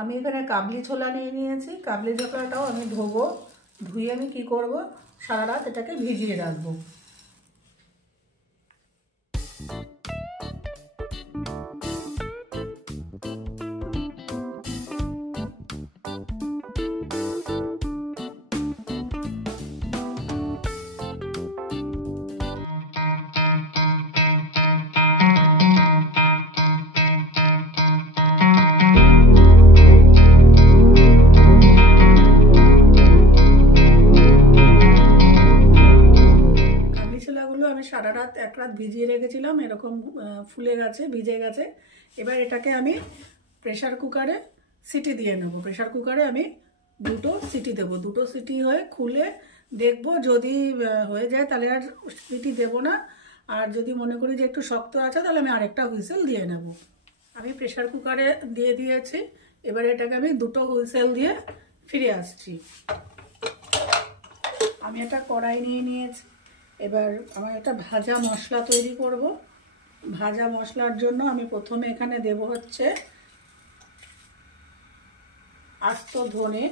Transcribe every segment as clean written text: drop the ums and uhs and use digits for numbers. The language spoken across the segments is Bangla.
আমি এখানে কাবলি ছোলা নিয়ে নিয়েছি। কাবলি ছোলাটাও আমি ধোবো, ধুয়ে আমি কি করব, সারা রাত এটাকে ভিজিয়ে রাখবো। আমি সারা রাত এক রাত ভিজিয়ে রেখেছিলাম, এরকম ফুলে গেছে, ভিজে গেছে। এবার এটাকে আমি প্রেসার কুকারে সিটি দিয়ে নেব। প্রেসার কুকারে আমি 2টো সিটি দেবো। 2টো সিটি হয়ে খুলে দেখব, যদি হয়ে যায় তাহলে আর সিটি দেবো না, আর যদি মনে করি যে একটু শক্ত আছে তাহলে আমি আরেকটা হুইসেল দিয়ে নেব। আমি প্রেসার কুকারে দিয়ে দিয়েছি। এবার এটাকে আমি 2টো হুইসেল দিয়ে ফিরে আসছি। আমি একটা কড়াই নিয়ে নিয়েছি। এবার আমার একটা ভাজা মশলা তৈরি করব। ভাজা মশলার জন্য আমি প্রথমে এখানে দেব হচ্ছে আস্ত ধনে,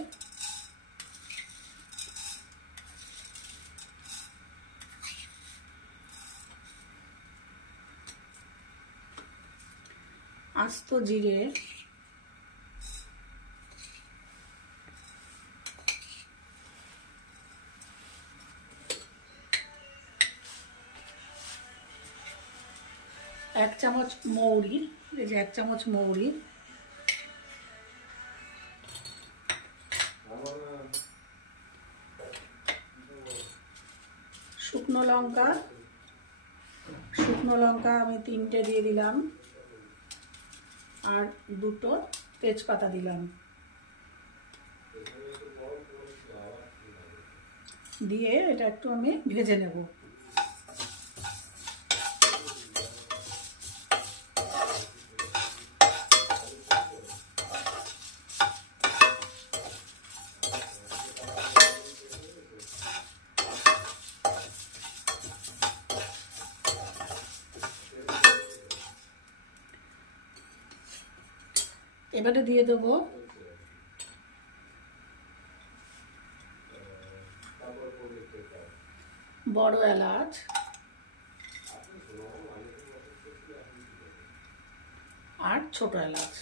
আস্ত জিরে, এক চামচ মৌরি, এই যে 1 চামচ মৌরি, শুকনো লঙ্কা, আমি 3টে দিয়ে দিলাম, আর 2টো তেজপাতা দিলাম। দিয়ে এটা একটু আমি ভেজে নেব। এবারে দিয়ে দেবো বড় এলাচ, আর ছোট এলাচ।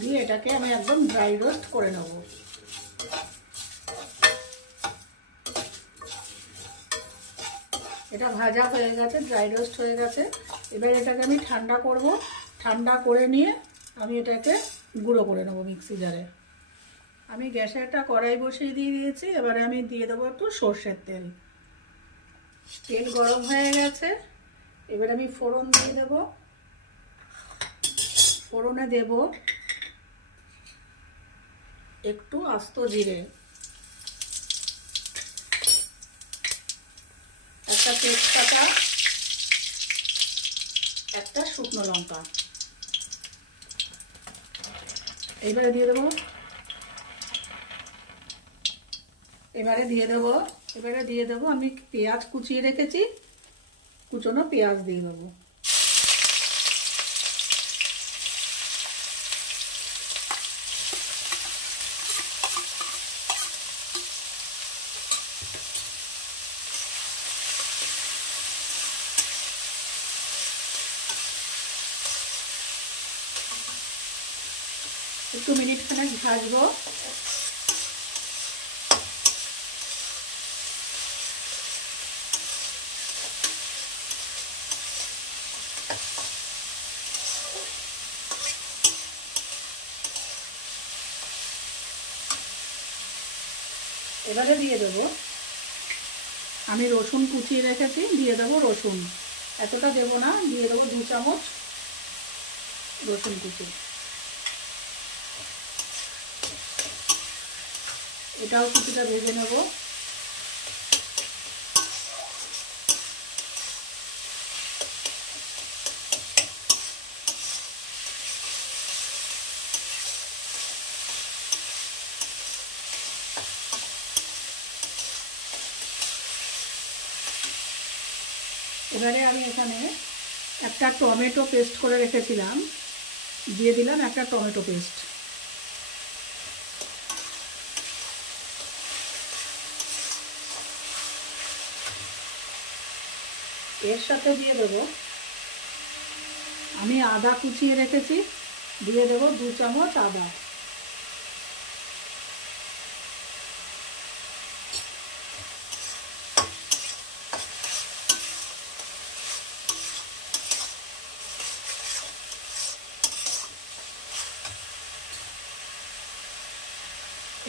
দিয়ে এটাকে আমি একদম ড্রাই রোস্ট করে নেব। এটা ভাজা হয়ে গেছে, ড্রাই রোস্ট হয়ে গেছে। এবার এটাকে আমি ঠান্ডা করব। ঠান্ডা করে নিয়ে আমি এটাকে গুঁড়ো করে নেব মিক্সি জারে। আমি গ্যাসে একটা কড়াই বসিয়ে দিয়ে দিয়েছি। এবারে আমি দিয়ে দেবো একটু সর্ষের তেল। তেল গরম হয়ে গেছে। এবার আমি ফোড়ন দিয়ে দেব। ফোড়নে দেব একটু আস্ত জিরে, একটা তেজপাতা, একটা শুকনো লঙ্কা। এবারে দিয়ে দেবো আমি পেঁয়াজ কুচিয়ে রেখেছি, কুচনো পেঁয়াজ দিয়ে দেবো। একটু মিনিট খানেক ভাজবো। এবারে দিয়ে দেবো আমি রসুন কুচিয়ে রেখেছি, দিয়ে দেবো রসুন। এতটা দেবো না, দিয়ে দেবো 2 চামচ রসুন কুচি। এটাও কিছুটা ভেজে নেব। এবারে আমি এখানে একটা টমেটো পেস্ট করে রেখেছিলাম, দিয়ে দিলাম একটা টমেটো পেস্ট। এর সাথে দিয়ে দেবো আমি আদা কুচিয়ে রেখেছি, দিয়ে দেবো 2 চামচ আদা।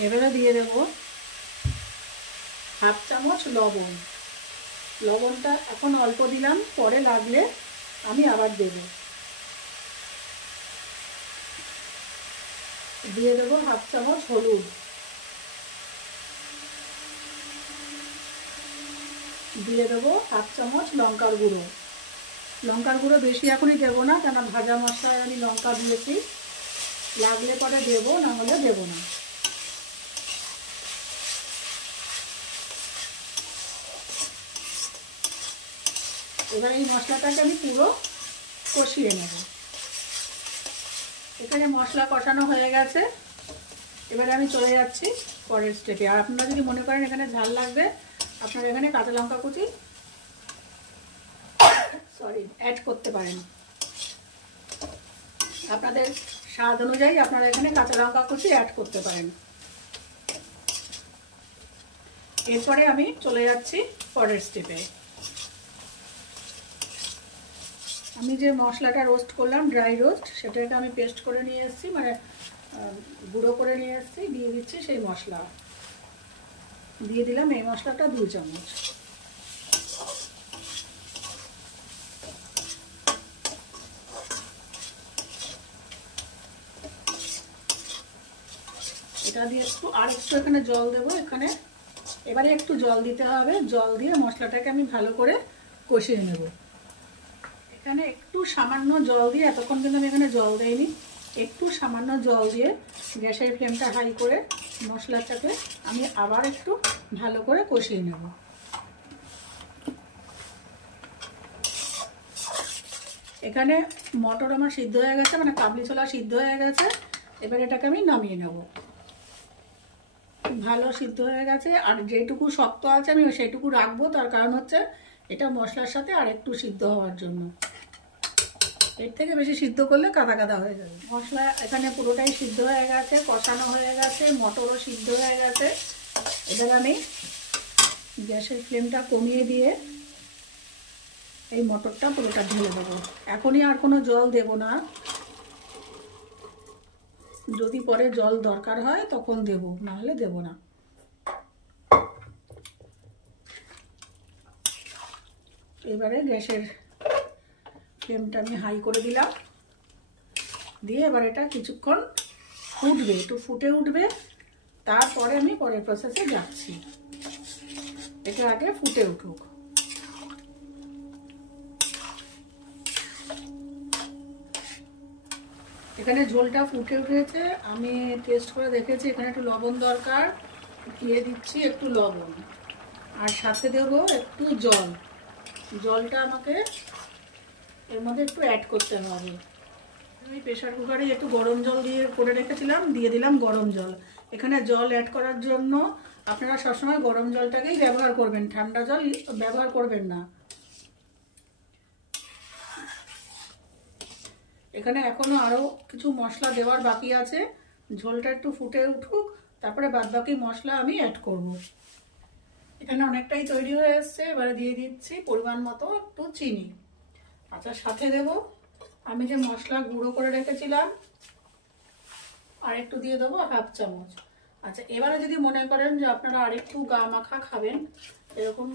এবারে দিয়ে দেবো হাফ চামচ লবণ। লবণটা এখন অল্প দিলাম, পরে লাগলে আমি আবার দেব। দিয়ে দেবো হাফ চামচ হলুদ, দিয়ে দেবো হাফ চামচ লঙ্কার গুঁড়ো। লঙ্কার গুঁড়ো বেশি এখনই দেবো না, কেন ভাজা মশলায় আমি লঙ্কা দিয়েছি, লাগলে পরে দেবো, না হলে দেবো না। এবার এই মশলাটাকে আমি পুরো কষিয়ে নেব। এখানে মশলা কষানো হয়ে গেছে, এবারে আমি চলে যাচ্ছি পরের স্টেপে। আর আপনারা যদি মনে করেন এখানে ঝাল লাগবে, আপনারা এখানে কাঁচা লঙ্কা কুচি অ্যাড করতে পারেন। আপনাদের স্বাদ অনুযায়ী আপনারা এখানে কাঁচা লঙ্কা কুচি অ্যাড করতে পারেন। এরপরে আমি চলে যাচ্ছি পরের স্টেপে। আমি যে মশলাটা রোস্ট করলাম, ড্রাই রোস্ট, সেটাকে আমি পেস্ট করে নিয়ে এসেছি, মানে গুঁড়ো করে নিয়ে এসেছি। দিয়ে দিচ্ছি সেই মশলা, দিয়ে দিলাম এই মশলাটা 2 চামচ। এটা দিয়ে একটু এখানে জল দেবো। এবারে একটু জল দিতে হবে। জল দিয়ে মশলাটাকে আমি ভালো করে কষিয়ে নেব। এখানে একটু সামান্য জল দিয়ে, এতক্ষণ কিন্তু আমি এখানে জল দেইনি, একটু সামান্য জল দিয়ে গ্যাসের ফ্লেমটা হাই করে মশলাটাকে আমি আবার একটু ভালো করে কষিয়ে নেব। এখানে মটর আমার সিদ্ধ হয়ে গেছে, মানে কাবলি ছোলা সিদ্ধ হয়ে গেছে। এবার এটাকে আমি নামিয়ে নেব। ভালো সিদ্ধ হয়ে গেছে, আর যেটুকু শক্ত আছে আমি সেইটুকু রাখবো। তার কারণ হচ্ছে এটা মশলার সাথে আর একটু সিদ্ধ হওয়ার জন্য। এর থেকে বেশি সিদ্ধ করলে কাদা কাদা হয়ে যাবে। মশলা এখানে পুরোটাই সিদ্ধ হয়ে গেছে, কষানো হয়ে গেছে, মটরও সিদ্ধ হয়ে গেছে। এবার আমি গ্যাসের ফ্লেমটা কমিয়ে দিয়ে এই মটরটা পুরোটা ঢেলে দেবো। এখনই আর কোনো জল দেব না, যদি পরে জল দরকার হয় তখন দেব, না হলে দেব না। এবারে গ্যাসের ফ্লেমটা আমি হাই করে দিলাম, দিয়ে এবার এটা কিছুক্ষণ ফুটবে, একটু ফুটে উঠবে, তারপরে আমি পরের প্রসেসে যাচ্ছি। এটা আগে ফুটে উঠুক। এখানে ঝোলটা ফুটে উঠেছে, আমি টেস্ট করে দেখেছি এখানে একটু লবণ দরকার, দিয়ে দিচ্ছি একটু লবণ, আর সাথে দেবো একটু জল। জলটা আমাকে এর মধ্যে একটু অ্যাড করতে হবে। আমি প্রেশার কুকারে একটু গরম জল দিয়ে করে রেখেছিলাম, দিয়ে দিলাম গরম জল। এখানে জল অ্যাড করার জন্য আপনারা সবসময় গরম জলটাকেই ব্যবহার করবেন, ঠান্ডা জল ব্যবহার করবেন না। এখানে এখনো আরও কিছু মশলা দেওয়ার বাকি আছে। ঝোলটা একটু ফুটে উঠুক, তারপরে বাদবাকি মশলা আমি অ্যাড করব। এখানে অনেকটাই তৈরি হয়ে এসছে। এবারে দিয়ে দিচ্ছি পরিমাণ মতো একটু চিনি। আচ্ছা, সাথে দেব আমি যে মশলা গুঁড়ো করে রেখেছিলাম, আর একটু দিয়ে দেবো হাফ চামচ। আচ্ছা, এবারে যদি মনে করেন যে আপনারা আরেকটু গা মাখা খাবেন, এরকম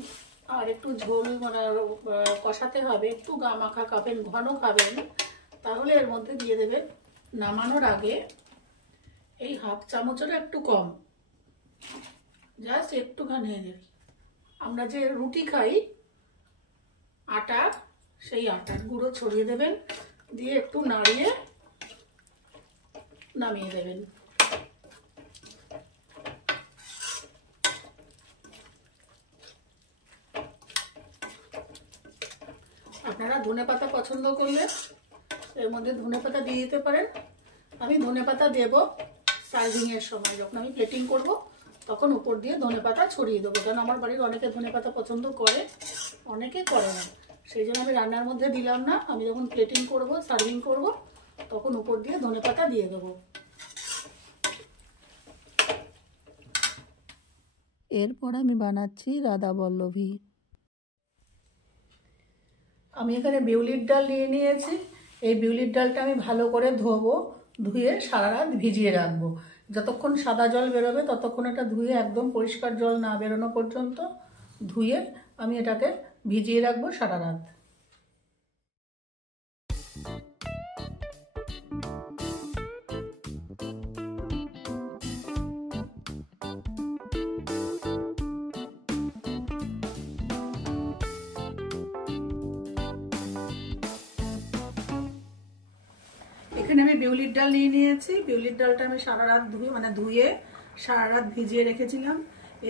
আর একটু ঝোল মানে কষাতে হবে, একটু গা মাখা খাবেন, ঘন খাবেন, তাহলে এর মধ্যে দিয়ে দেবেন নামানোর আগে এই হাফ চামচের একটু কম, জাস্ট একটুখানি দেবেন। আমরা যে রুটি খাই আটা, সেই আটার গুঁড়ো ছড়িয়ে দেবেন, দিয়ে একটু নাড়িয়ে নামিয়ে দেবেন। আপনারা ধনেপাতা পছন্দ করলে এর মধ্যে ধনেপাতা দিয়ে দিতে পারেন। আমি ধনেপাতা দেব সার্ভিংয়ের সময়, যখন আমি প্লেটিং করব তখন উপর দিয়ে ধনেপাতা ছড়িয়ে দেবো, কারণ আমার বাড়ির অনেকে ধনেপাতা পছন্দ করে, অনেকে করে না, সেই জন্য আমি রান্নার মধ্যে দিলাম না। আমি যখন প্লেটিং করব, সার্ভিং করব, তখন উপর দিয়ে ধনেপাতা দিয়ে দেবো। এরপর আমি বানাচ্ছি রাধাবল্লভী। আমি এখানে বিউলির ডাল নিয়ে নিয়েছি। এই বিউলির ডালটা আমি ভালো করে ধোবো, ধুয়ে সারা রাত ভিজিয়ে রাখবো। যতক্ষণ সাদা জল বেরোবে ততক্ষণ এটা ধুয়ে, একদম পরিষ্কার জল না বেরোনো পর্যন্ত ধুয়ে আমি এটাকে ভিজিয়ে রাখবো সারা রাত। এখানে আমি বিউলির ডাল নিয়ে নিয়েছি। বিউলির ডালটা আমি সারা রাত ধুয়ে সারা রাত ভিজিয়ে রেখেছিলাম।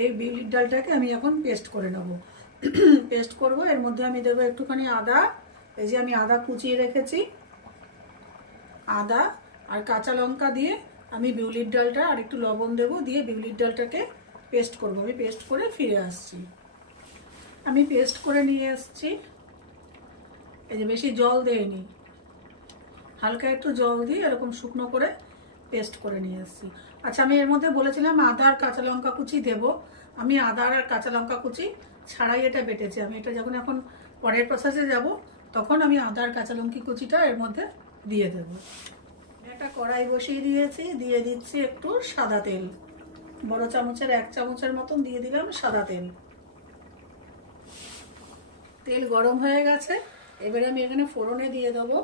এই বিউলির ডালটাকে আমি এখন পেস্ট করে নেব। পেস্ট করব, এর মধ্যে আমি দেবো একটুখানি আদা। এই যে আমি আদা কুচিয়ে রেখেছি, আদা আর কাঁচা লঙ্কা দিয়ে আমি বিউলির ডালটা, আর একটু লবণ দেবো, দিয়ে বিউলির ডালটাকে পেস্ট করব। আমি পেস্ট করে ফিরে আসছি। আমি পেস্ট করে নিয়ে এসছি। এই যে বেশি জল দেয়নি, হালকা একটু জল দিয়ে এরকম শুকনো করে পেস্ট করে নিয়ে এসেছি। আচ্ছা, আমি এর মধ্যে বলেছিলাম আদা আর কাঁচা লঙ্কা কুচি দেব। আমি আদা আর কাঁচা লঙ্কা কুচি ছাড়াই এটা বেটেছি। আমি এটা যখন এখন পরের প্রসেসে যাব তখন আমি আদা আর কাঁচা লঙ্কা কুচিটা এর মধ্যে দিয়ে দেব। একটা কড়াই বসিয়ে দিয়েছি, দিয়ে দিচ্ছি একটু সাদা তেল। বড় চামচের 1 চামচের মতন দিয়ে দিলাম সাদা তেল। তেল গরম হয়ে গেছে, এবারে আমি এখানে ফোড়নে দিয়ে দেবো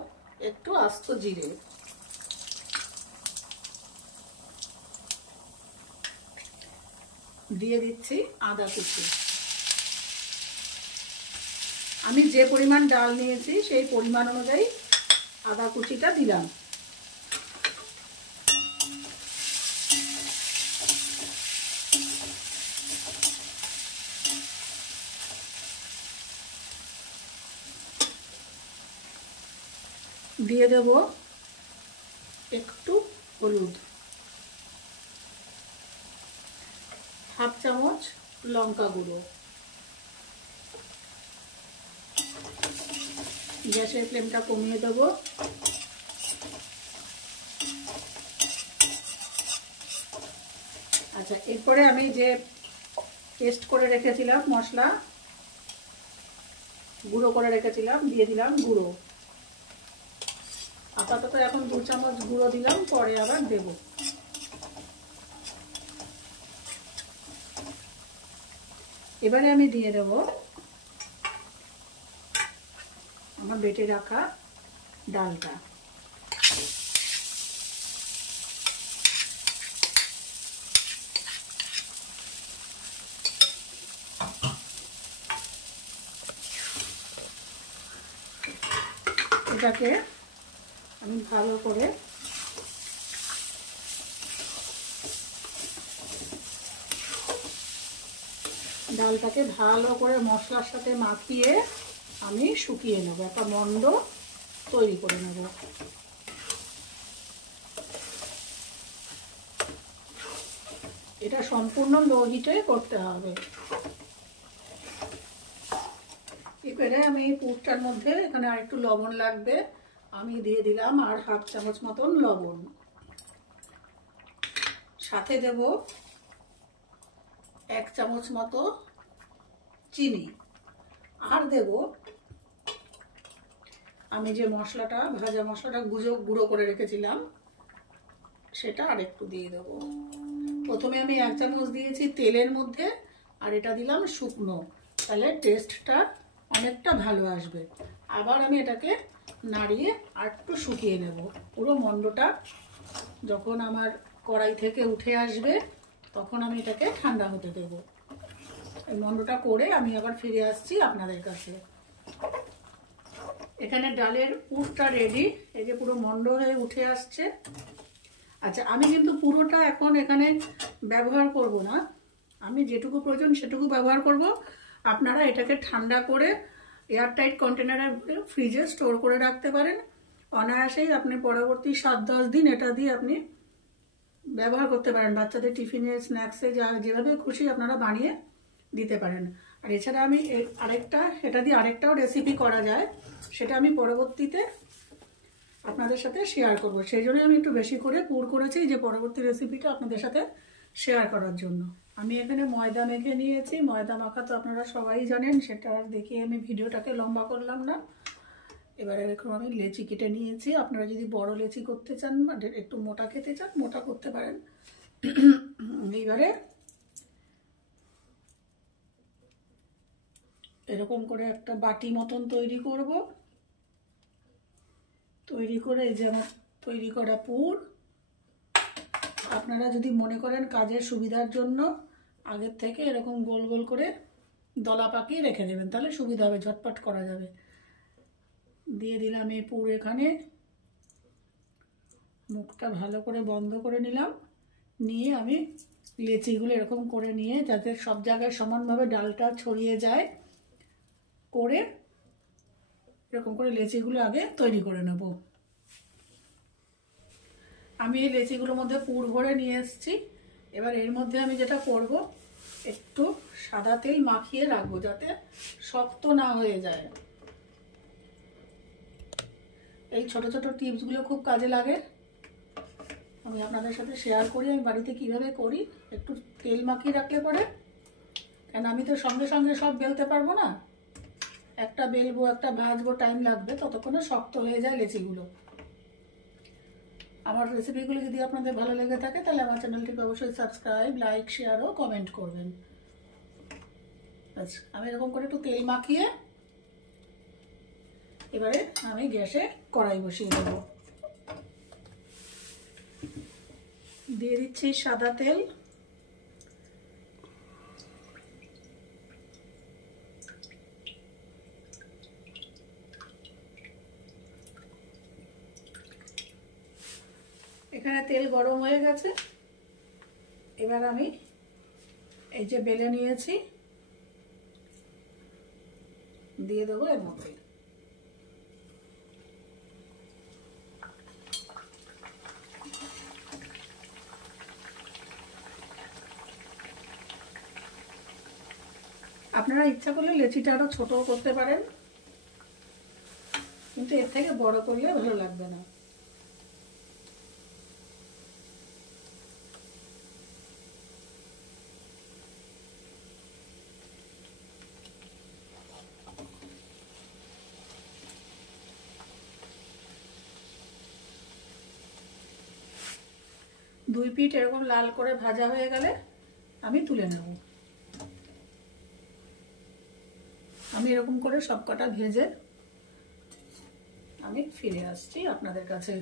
একটু আস্ত জিরে, দিয়ে দিচ্ছি আদা কুচি। আমি যে পরিমাণ ডাল নিয়েছি সেই পরিমাণ অনুযায়ী আদা কুচিটা দিলাম। দিয়ে দেব একটু হলুদ, 1/2 চামচ লঙ্কা গুঁড়ো। গ্যাসের ফ্লেমটা কমিয়ে দেব। আচ্ছা, এরপরে আমি যে পেস্ট করে রেখেছিলাম, মশলা গুঁড়ো করে রেখেছিলাম, দিয়ে দিলাম গুঁড়ো। আপাতত এখন 2 চামচ গুঁড়ো দিলাম, পরে আবার দেব। এবারে আমি দিয়ে দেব আমার বেটে রাখা ডালটা। এটাকে আমি ভালো করে ডালটাকে ভালো করে মশলার সাথে মাখিয়ে আমি শুকিয়ে নেব, একটা মন্ড তৈরি করে নেব। এটা সম্পূর্ণ লো হিটে করতে হবে। এবারে আমি এই পুরটার মধ্যে, এখানে আর একটু লবণ লাগবে, আমি দিয়ে দিলাম আর 1/2 চামচ মতন লবণ। সাথে দেব 1 চামচ মতো চিনি, আর দেব আমি যে মশলাটা, ভাজা মশলাটা গুঁড়ো করে রেখেছিলাম সেটা আর একটু দিয়ে দেব। প্রথমে আমি 1 চামচ দিয়েছি তেলের মধ্যে, আর এটা দিলাম শুকনো, তাহলে টেস্টটা অনেকটা ভালো আসবে। আবার আমি এটাকে নাড়িয়ে আর একটু শুকিয়ে নেব। পুরো মন্ডটা যখন আমার কড়াই থেকে উঠে আসবে তখন আমি এটাকে ঠান্ডা হতে দেব। এই মন্ডটা করে আমি আবার ফিরে আসছি আপনাদের কাছে। এখানে ডালের পুরটা রেডি, এই যে পুরো মন্ড হয়ে উঠে আসছে। আচ্ছা, আমি কিন্তু পুরোটা এখন এখানে ব্যবহার করব না, আমি যেটুকু প্রয়োজন সেটুকু ব্যবহার করব। আপনারা এটাকে ঠান্ডা করে এয়ারটাইট কন্টেনারে ফ্রিজে স্টোর করে রাখতে পারেন। অনায়াসেই আপনি পরবর্তী 7-10 দিন এটা দিয়ে আপনি ব্যবহার করতে পারেন। বাচ্চাদের টিফিনে, স্ন্যাক্সে, যেভাবে খুশি আপনারা বানিয়ে দিতে পারেন। আর এছাড়া আমি এটা দিয়ে আরেকটাও রেসিপি করা যায়, সেটা আমি পরবর্তীতে আপনাদের সাথে শেয়ার করব। সেই জন্য আমি একটু বেশি করে পুর করেছি, যে পরবর্তী রেসিপিটা আপনাদের সাথে শেয়ার করার জন্য। আমি এখানে ময়দা মেখে নিয়েছি। ময়দা মাখা তো আপনারা সবাই জানেন, সেটা আর দেখিয়ে আমি ভিডিওটাকে লম্বা করলাম না। এবারে এরকম আমি লেচি কেটে নিয়েছি। আপনারা যদি বড় লেচি করতে চান বা একটু মোটা খেতে চান, মোটা করতে পারেন। এইবারে এরকম করে একটা বাটি মতন তৈরি করব। তৈরি করে এই যে আমার তৈরি করা পুর, আপনারা যদি মনে করেন কাজের সুবিধার জন্য আগের থেকে এরকম গোল গোল করে দলা পাকিয়ে রেখে দেবেন, তাহলে সুবিধা হবে, ঝটপট করা যাবে। দিয়ে দিলাম এই পুর এখানে, মুখটা ভালো করে বন্ধ করে নিলাম। নিয়ে আমি লেচিগুলো এরকম করে নিয়ে, যাতে সব জায়গায় সমানভাবে ডালটা ছড়িয়ে যায়, করে এরকম করে লেচিগুলো আগে তৈরি করে নেব। আমি এই লেচিগুলোর মধ্যে পুর ভরে নিয়ে এসেছি। এবার এর মধ্যে আমি যেটা করব, একটু সাদা তেল মাখিয়ে রাখবো, যাতে শক্ত না হয়ে যায়। এই ছোট ছোট টিপসগুলো খুব কাজে লাগে, আমি আপনাদের সাথে শেয়ার করি আমি বাড়িতে কিভাবে করি। একটু তেল মাখিয়ে রাখলে পরে, কেন আমি তো সঙ্গে সঙ্গে সব বেলতে পারবো না, একটা বেলবো একটা ভাজবো, টাইম লাগবে, ততক্ষণে শক্ত হয়ে যায় লেচিগুলো। আমার রেসিপিগুলো যদি আপনাদের ভালো লেগে থাকে, তাহলে আমার চ্যানেলটিকে অবশ্যই সাবস্ক্রাইব, লাইক, শেয়ার ও কমেন্ট করবেন। আচ্ছা, আমি এরকম করে একটু তেল মাখিয়ে এবারে আমি গ্যাসে কড়াই বসিয়ে দেব। দিয়ে দিচ্ছি সাদা তেল। এখানে তেল গরম হয়ে গেছে। এবার আমি এই যে বেলে নিয়েছি দিয়ে দেবো এর মধ্যে। আপনারা ইচ্ছা করলে লেচিটা আরো ছোট করতে পারেন, কিন্তু এর থেকে বড় করলে ভালো লাগবে না। দুই পিঠ এরকম লাল করে ভাজা হয়ে গেলে আমি তুলে নেব। আমি এরকম করে সবকটা ভেজে আমি ফিরে আসছি আপনাদের কাছে।